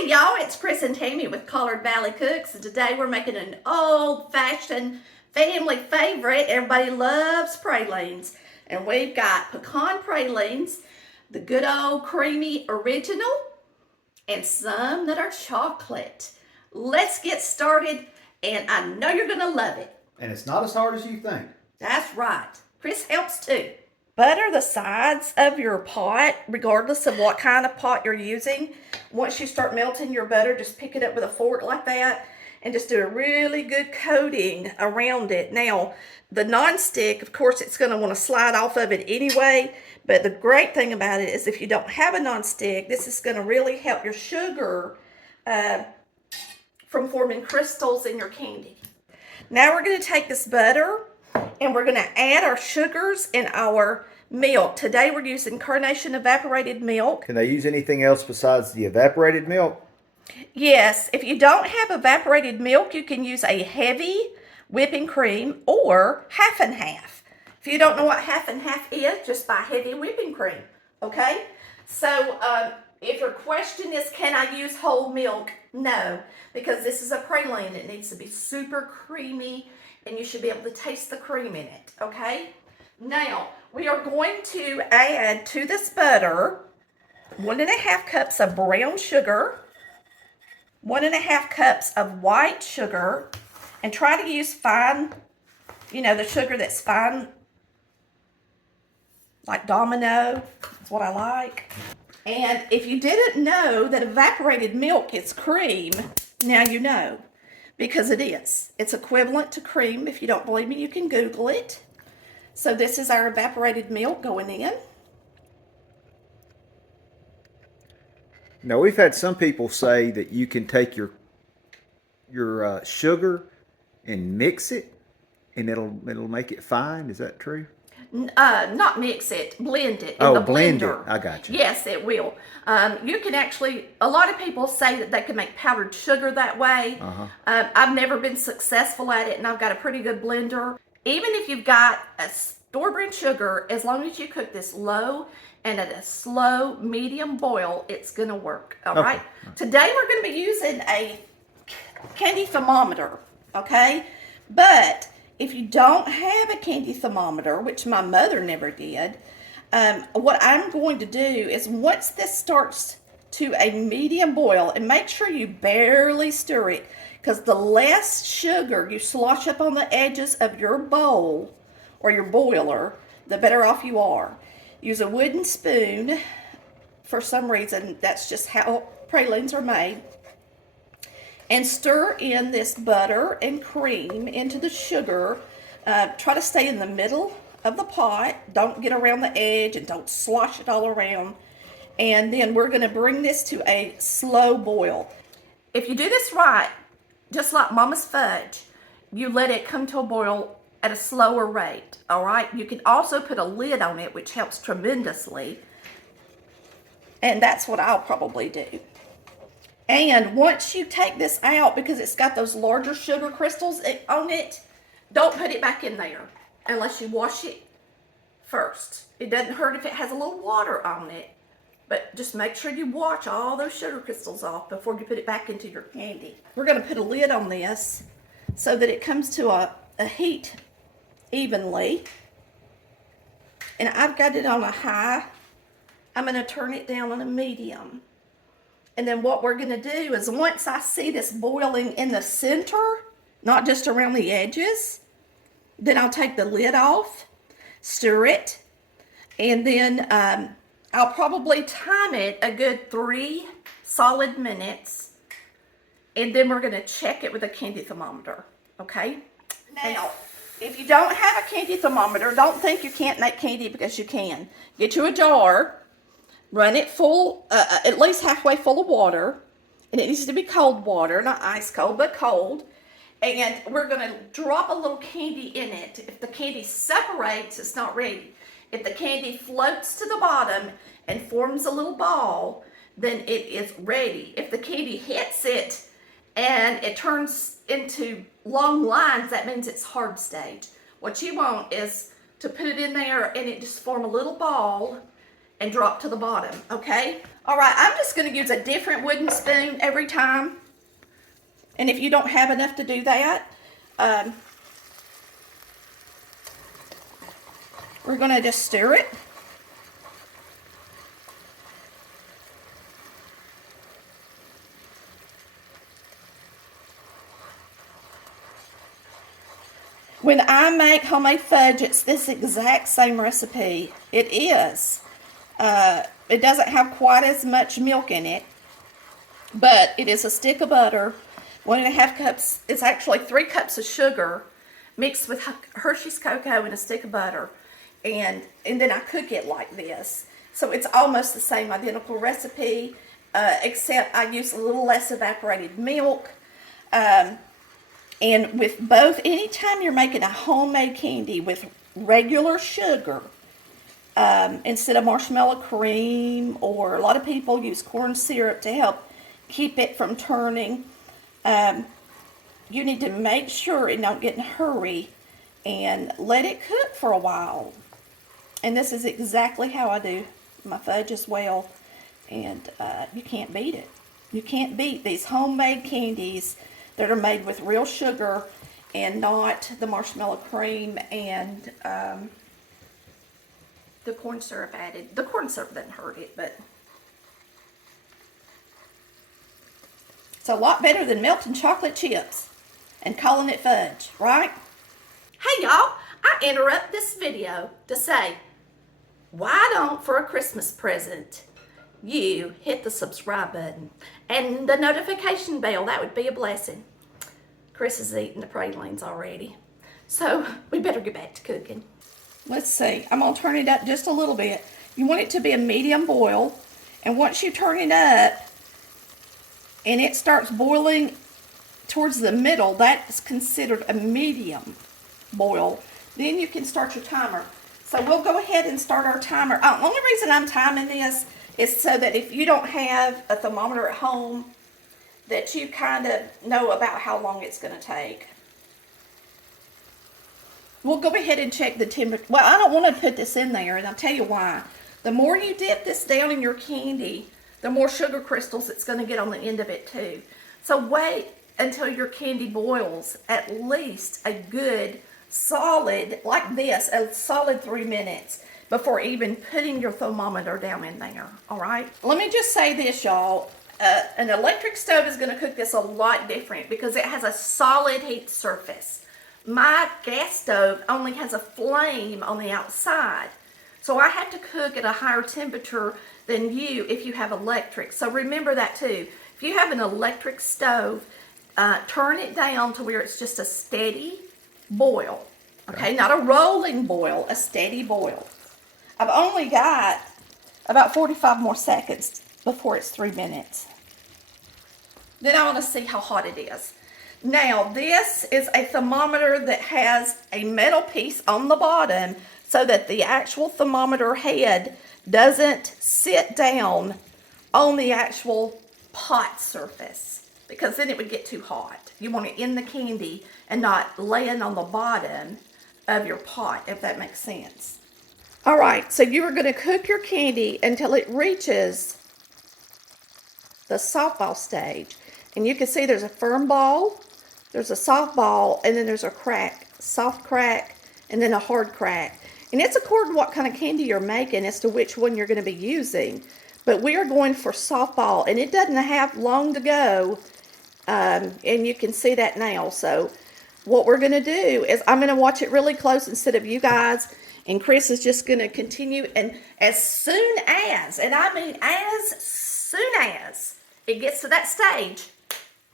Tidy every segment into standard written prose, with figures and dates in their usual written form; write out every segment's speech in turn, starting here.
Hey y'all, it's Chris and Tammy with Collard Valley Cooks, and today we're making an old-fashioned family favorite. Everybody loves pralines, and we've got pecan pralines, the good old creamy original, and some that are chocolate. Let's get started, and I know you're gonna love it. And it's not as hard as you think. That's right. Chris helps too. Butter the sides of your pot, regardless of what kind of pot you're using. Once you start melting your butter, just pick it up with a fork like that and just do a really good coating around it. Now, the nonstick, of course, it's going to want to slide off of it anyway, but the great thing about it is if you don't have a nonstick, this is going to really help your sugar from forming crystals in your candy. Now we're going to take this butter and we're going to add our sugars and our milk. Today we're using Carnation evaporated milk. Can they use anything else besides the evaporated milk? Yes, if you don't have evaporated milk, you can use a heavy whipping cream or half and half. If you don't know what half and half is, just buy heavy whipping cream, okay? So if your question is, can I use whole milk? No, because this is a praline. It needs to be super creamy, and you should be able to taste the cream in it, okay? Now, we are going to add to this butter 1.5 cups of brown sugar, 1.5 cups of white sugar, and try to use fine, the sugar that's fine, like Domino. That's what I like. And if you didn't know that evaporated milk is cream, now you know. Because it is. It's equivalent to cream. If you don't believe me, you can Google it. So this is our evaporated milk going in. Now, we've had some people say that you can take your sugar and mix it, and it'll make it fine. Is that true? Not mix it, blend it in the blend blender. It. I got you. Yes, it will. You can actually, a lot of people say that they can make powdered sugar that way. I've never been successful at it, and I've got a pretty good blender. Even if you've got a store-brand sugar, as long as you cook this low and at a slow, medium boil, it's going to work, all right? Today we're going to be using a candy thermometer, okay? But if you don't have a candy thermometer, which my mother never did, what I'm going to do is once this starts to a medium boil, and make sure you barely stir it, because the less sugar you slosh up on the edges of your bowl or your boiler, the better off you are. Use a wooden spoon. For some reason, that's just how pralines are made. And stir in this butter and cream into the sugar. Try to stay in the middle of the pot. Don't get around the edge and don't slosh it all around. And then we're going to bring this to a slow boil. If you do this right, just like Mama's fudge, you let it come to a boil at a slower rate, all right? You can also put a lid on it, which helps tremendously. And that's what I'll probably do. And once you take this out, because it's got those larger sugar crystals on it, don't put it back in there unless you wash it first. It doesn't hurt if it has a little water on it, but just make sure you wash all those sugar crystals off before you put it back into your candy. We're going to put a lid on this so that it comes to a heat evenly. And I've got it on a high. I'm going to turn it down on a medium. And then what we're going to do is once I see this boiling in the center, not just around the edges, then I'll take the lid off, stir it, and then I'll probably time it a good 3 solid minutes, and then we're going to check it with a candy thermometer, okay? Now, if you don't have a candy thermometer, don't think you can't make candy, because you can. Get you a jar. Run it full, at least halfway full of water. And it needs to be cold water, not ice cold, but cold. And we're going to drop a little candy in it. If the candy separates, it's not ready. If the candy floats to the bottom and forms a little ball, then it is ready. If the candy hits it and it turns into long lines, that means it's hard stage. What you want is to put it in there and it just form a little ball. and drop to the bottom, okay? All right, I'm just gonna use a different wooden spoon every time. And if you don't have enough to do that, we're gonna just stir it. When I make homemade fudge, it's this exact same recipe. It is. It doesn't have quite as much milk in it, but it is a stick of butter, 1.5 cups. It's actually 3 cups of sugar mixed with Hershey's cocoa and a stick of butter, and then I cook it like this. So it's almost the same identical recipe, except I use a little less evaporated milk. And with both, anytime you're making a homemade candy with regular sugar, instead of marshmallow cream, or a lot of people use corn syrup to help keep it from turning, you need to make sure and don't get in a hurry and let it cook for a while. And this is exactly how I do my fudge as well. And you can't beat it. You can't beat these homemade candies that are made with real sugar and not the marshmallow cream and the corn syrup added. The corn syrup doesn't hurt it, but it's a lot better than melting chocolate chips and calling it fudge, right? Hey y'all, I interrupt this video to say, why don't, for a Christmas present, you hit the subscribe button and the notification bell? That would be a blessing. Chris is eating the pralines already, so we better get back to cooking. Let's see, I'm gonna turn it up just a little bit. You want it to be a medium boil, and once you turn it up and it starts boiling towards the middle, that's considered a medium boil. Then you can start your timer. So we'll go ahead and start our timer. The only reason I'm timing this is so that if you don't have a thermometer at home, that you kind of know about how long it's going to take. We'll go ahead and check the temperature. Well, I don't want to put this in there, and I'll tell you why. The more you dip this down in your candy, the more sugar crystals it's going to get on the end of it too. So wait until your candy boils at least a good solid, like this, a solid 3 minutes before even putting your thermometer down in there, all right? Let me just say this, y'all. An electric stove is going to cook this a lot different because it has a solid heat surface. My gas stove only has a flame on the outside. So I have to cook at a higher temperature than you if you have electric. So remember that too. If you have an electric stove, turn it down to where it's just a steady boil. Okay, not a rolling boil, a steady boil. I've only got about 45 more seconds before it's 3 minutes. Then I want to see how hot it is. Now, this is a thermometer that has a metal piece on the bottom so that the actual thermometer head doesn't sit down on the actual pot surface, because then it would get too hot. You want it in the candy and not laying on the bottom of your pot, if that makes sense. All right, so you are going to cook your candy until it reaches the soft ball stage. And you can see there's a firm ball, there's a soft ball, and then there's a crack, soft crack, and then a hard crack. And it's according to what kind of candy you're making as to which one you're going to be using. But we are going for soft ball, and it doesn't have long to go. And you can see that now. So what we're going to do is I'm going to watch it really close instead of you guys. And Chris is just going to continue. And as soon as, and I mean as soon as it gets to that stage.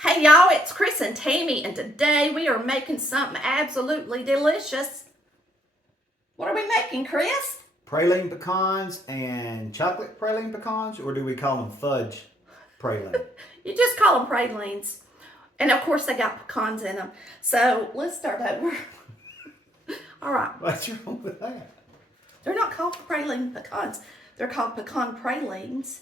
Hey y'all, it's Chris and Tammy, and today we are making something absolutely delicious. What are we making, Chris? Praline pecans and chocolate praline pecans, or do we call them fudge praline? You just call them pralines. And of course they got pecans in them. So let's start over. All right. What's wrong with that? They're not called praline pecans. They're called pecan pralines.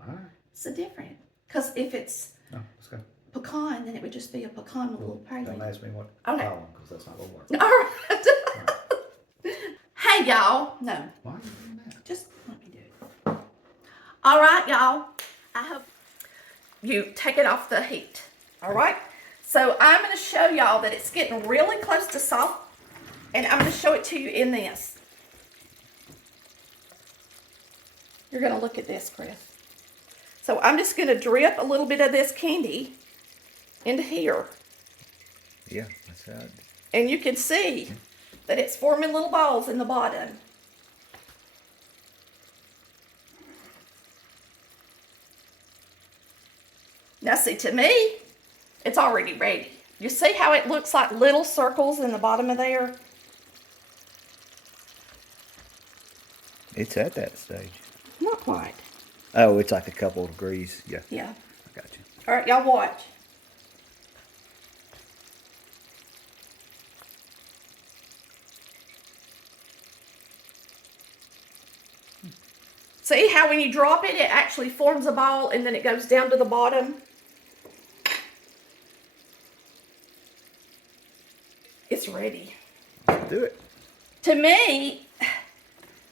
All right. It's a different. Because if it's let's go. Pecan, then it would just be a pecan with a little praline. Don't ask me what Okay. to call them, because that's not going to work. All right. Hey, y'all. No. Why? Just let me do it. All right, y'all. I hope you take it off the heat. All right. So I'm going to show y'all that it's getting really close to soft. And I'm going to show it to you in this. You're going to look at this, Chris. So I'm just going to drip a little bit of this candy into here. Yeah, that's right. And you can see that it's forming little balls in the bottom. Now see, to me, it's already ready. You see how it looks like little circles in the bottom of there? It's at that stage. Not quite. Oh, it's like a couple of degrees. Yeah. Yeah. I got you. All right, y'all watch. See how when you drop it, it actually forms a ball and then it goes down to the bottom? It's ready. Do it. To me,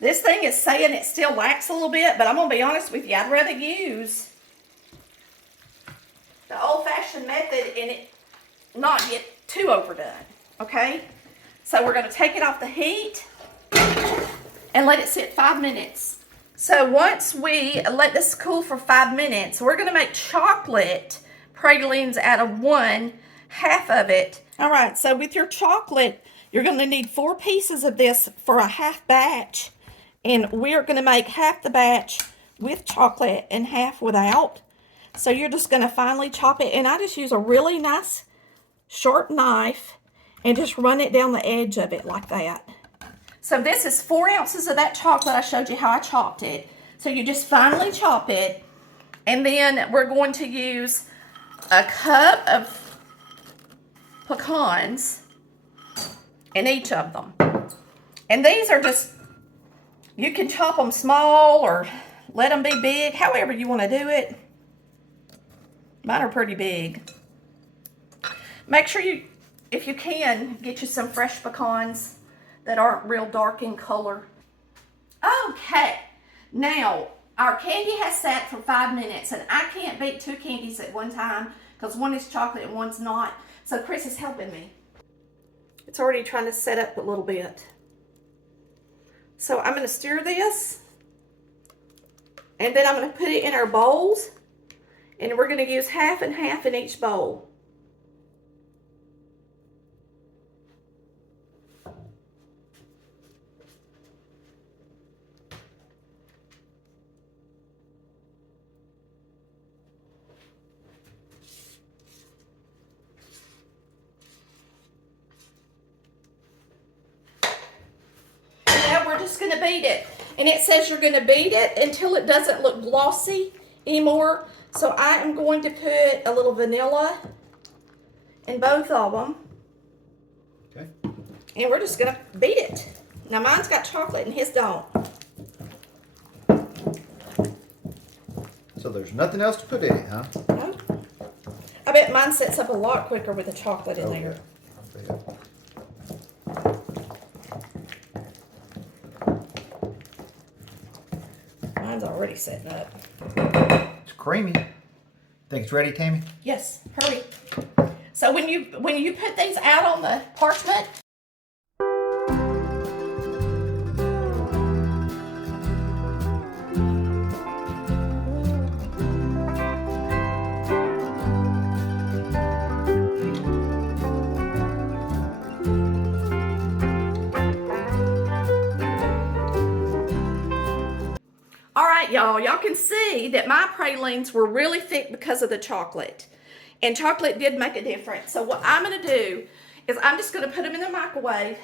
this thing is saying it still lacks a little bit, but I'm going to be honest with you. I'd rather use the old-fashioned method and it not get too overdone, okay? So we're going to take it off the heat and let it sit 5 minutes. So once we let this cool for 5 minutes, we're going to make chocolate pralines out of one, half of it. All right, so with your chocolate, you're going to need 4 pieces of this for a half batch. And we're going to make half the batch with chocolate and half without. So you're just going to finely chop it. And I just use a really nice sharp knife and just run it down the edge of it like that. So this is 4 ounces of that chocolate. I showed you how I chopped it. So you just finely chop it. And then we're going to use a cup of pecans in each of them. And these are just, you can chop them small or let them be big, however you want to do it. Mine are pretty big. Make sure you, if you can, get you some fresh pecans that aren't real dark in color. Okay, now our candy has sat for 5 minutes and I can't beat 2 candies at one time because one is chocolate and one's not. So Chris is helping me. It's already trying to set up a little bit. So I'm going to stir this and then I'm going to put it in our bowls and we're going to use half and half in each bowl. We're just going to beat it. And it says you're going to beat it until it doesn't look glossy anymore. So I am going to put a little vanilla in both of them. Okay. And we're just going to beat it. Now mine's got chocolate and his don't. So there's nothing else to put in it, huh? No. I bet mine sets up a lot quicker with the chocolate in there. Yeah. Mine's already setting up. It's creamy. Think it's ready, Tammy? Yes, hurry. So when you put these out on the parchment, y'all can see that my pralines were really thick because of the chocolate. And chocolate did make a difference. So what I'm going to do is I'm just going to put them in the microwave.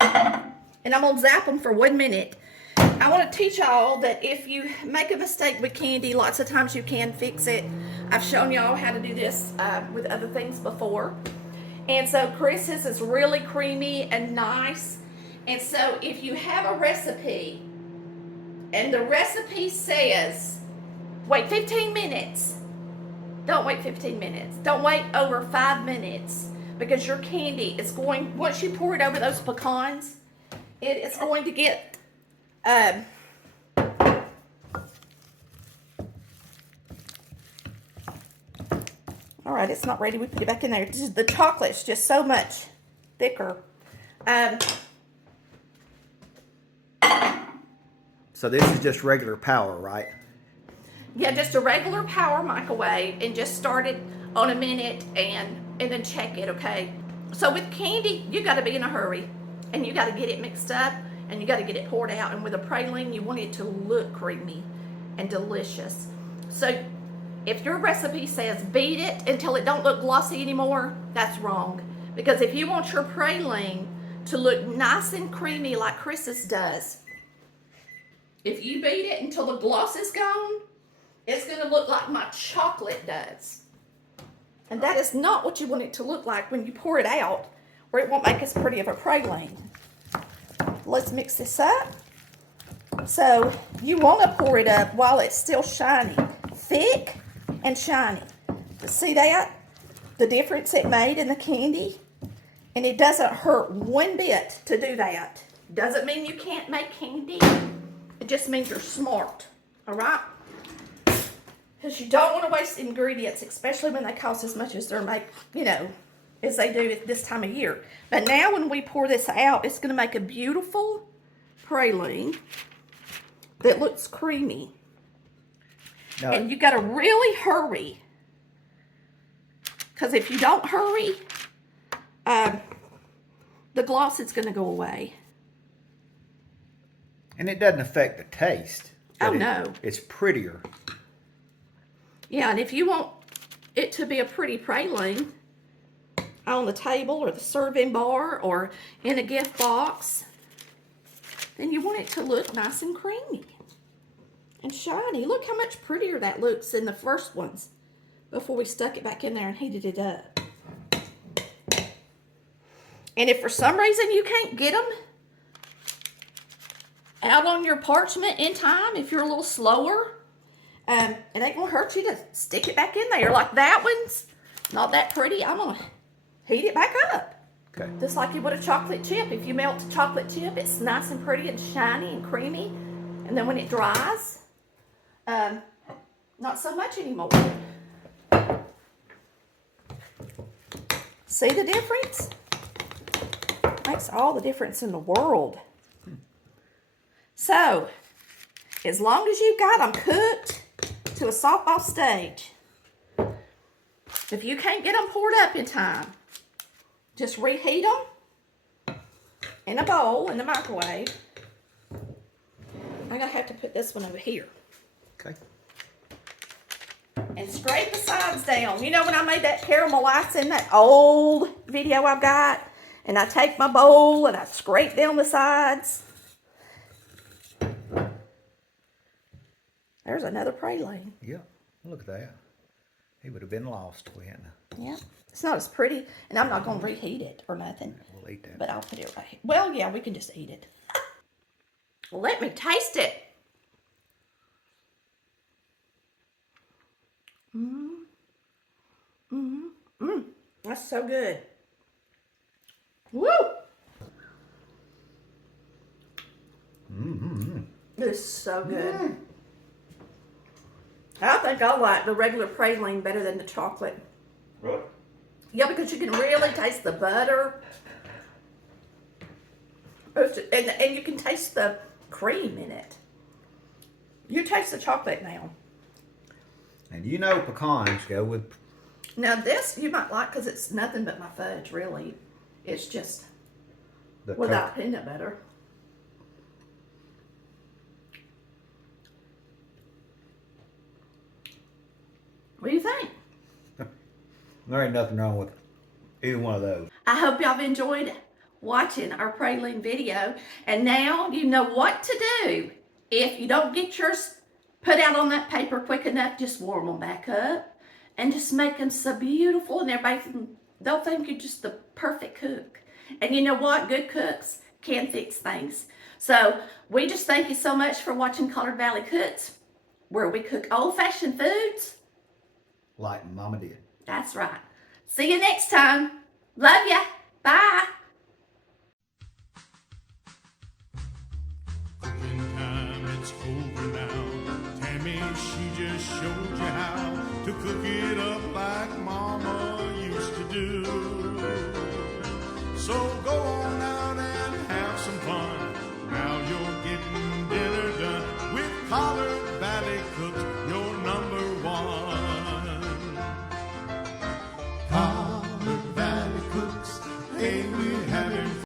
And I'm going to zap them for 1 minute. I want to teach y'all that if you make a mistake with candy, lots of times you can fix it. I've shown y'all how to do this with other things before. And so Chris's is really creamy and nice. And so if you have a recipe and the recipe says, wait 15 minutes. Don't wait 15 minutes. Don't wait over 5 minutes because your candy is going, once you pour it over those pecans, it is going to get All right, it's not ready. We put it back in there. The chocolate's just so much thicker. So this is just regular power, right? Yeah, just a regular power microwave, and just start it on a minute and then check it, okay? So with candy, you got to be in a hurry, and you got to get it mixed up, and you got to get it poured out. And with a praline, you want it to look creamy and delicious. So if your recipe says beat it until it don't look glossy anymore, that's wrong. Because if you want your praline to look nice and creamy like Chris's does, if you beat it until the gloss is gone, it's going to look like my chocolate does. And that is not what you want it to look like when you pour it out, or it won't make as pretty of a praline. Let's mix this up. So you want to pour it up while it's still shiny, thick and shiny. See that? The difference it made in the candy? And it doesn't hurt one bit to do that. Doesn't mean you can't make candy. It just means you're smart, all right? Because you don't want to waste ingredients, especially when they cost as much as they're made, as they do at this time of year. But now when we pour this out, it's going to make a beautiful praline that looks creamy. No. And you got to really hurry. Because if you don't hurry, the gloss is going to go away. And it doesn't affect the taste. Oh, no. It's prettier. Yeah, and if you want it to be a pretty praline on the table or the serving bar or in a gift box, then you want it to look nice and creamy and shiny. Look how much prettier that looks than the first ones before we stuck it back in there and heated it up. And if for some reason you can't get them out on your parchment in time, if you're a little slower, it ain't gonna hurt you to stick it back in there. Like that one's not that pretty. I'm gonna heat it back up. Okay. Just like you would a chocolate chip. If you melt a chocolate chip, it's nice and pretty and shiny and creamy. And then when it dries, not so much anymore. See the difference? Makes all the difference in the world. So, as long as you got them cooked to a softball stage, if you can't get them poured up in time, just reheat them in a bowl in the microwave. I'm going to have to put this one over here. Okay. And scrape the sides down. You know when I made that caramel icing, that old video I've got, and I take my bowl and I scrape down the sides. There's another praline. Yeah, look at that. He would have been lost if we hadn't. Yeah, it's not as pretty, and I'm not going to reheat it or nothing. We'll eat that. But I'll put it right here. Well, yeah, we can just eat it. Well, let me taste it. That's so good. Woo! It's so good. I think I like the regular praline better than the chocolate. Really? Yeah, because you can really taste the butter. And you can taste the cream in it. You taste the chocolate now. And you know pecans go with... Now this you might like because it's nothing but my fudge, really. It's just without peanut butter. What do you think? There ain't nothing wrong with either one of those. I hope y'all have enjoyed watching our praline video. And now you know what to do. If you don't get yours put out on that paper quick enough, just warm them back up. And just make them so beautiful. And they'll think you're just the perfect cook. And you know what? Good cooks can fix things. So we just thank you so much for watching Collard Valley Cooks, where we cook old-fashioned foods. Like Mama did. That's right. See you next time. Love ya. Bye. Cooking time, it's over now. Tammy Tammy, she just showed you how to cook it up like Mama used to do. So go on out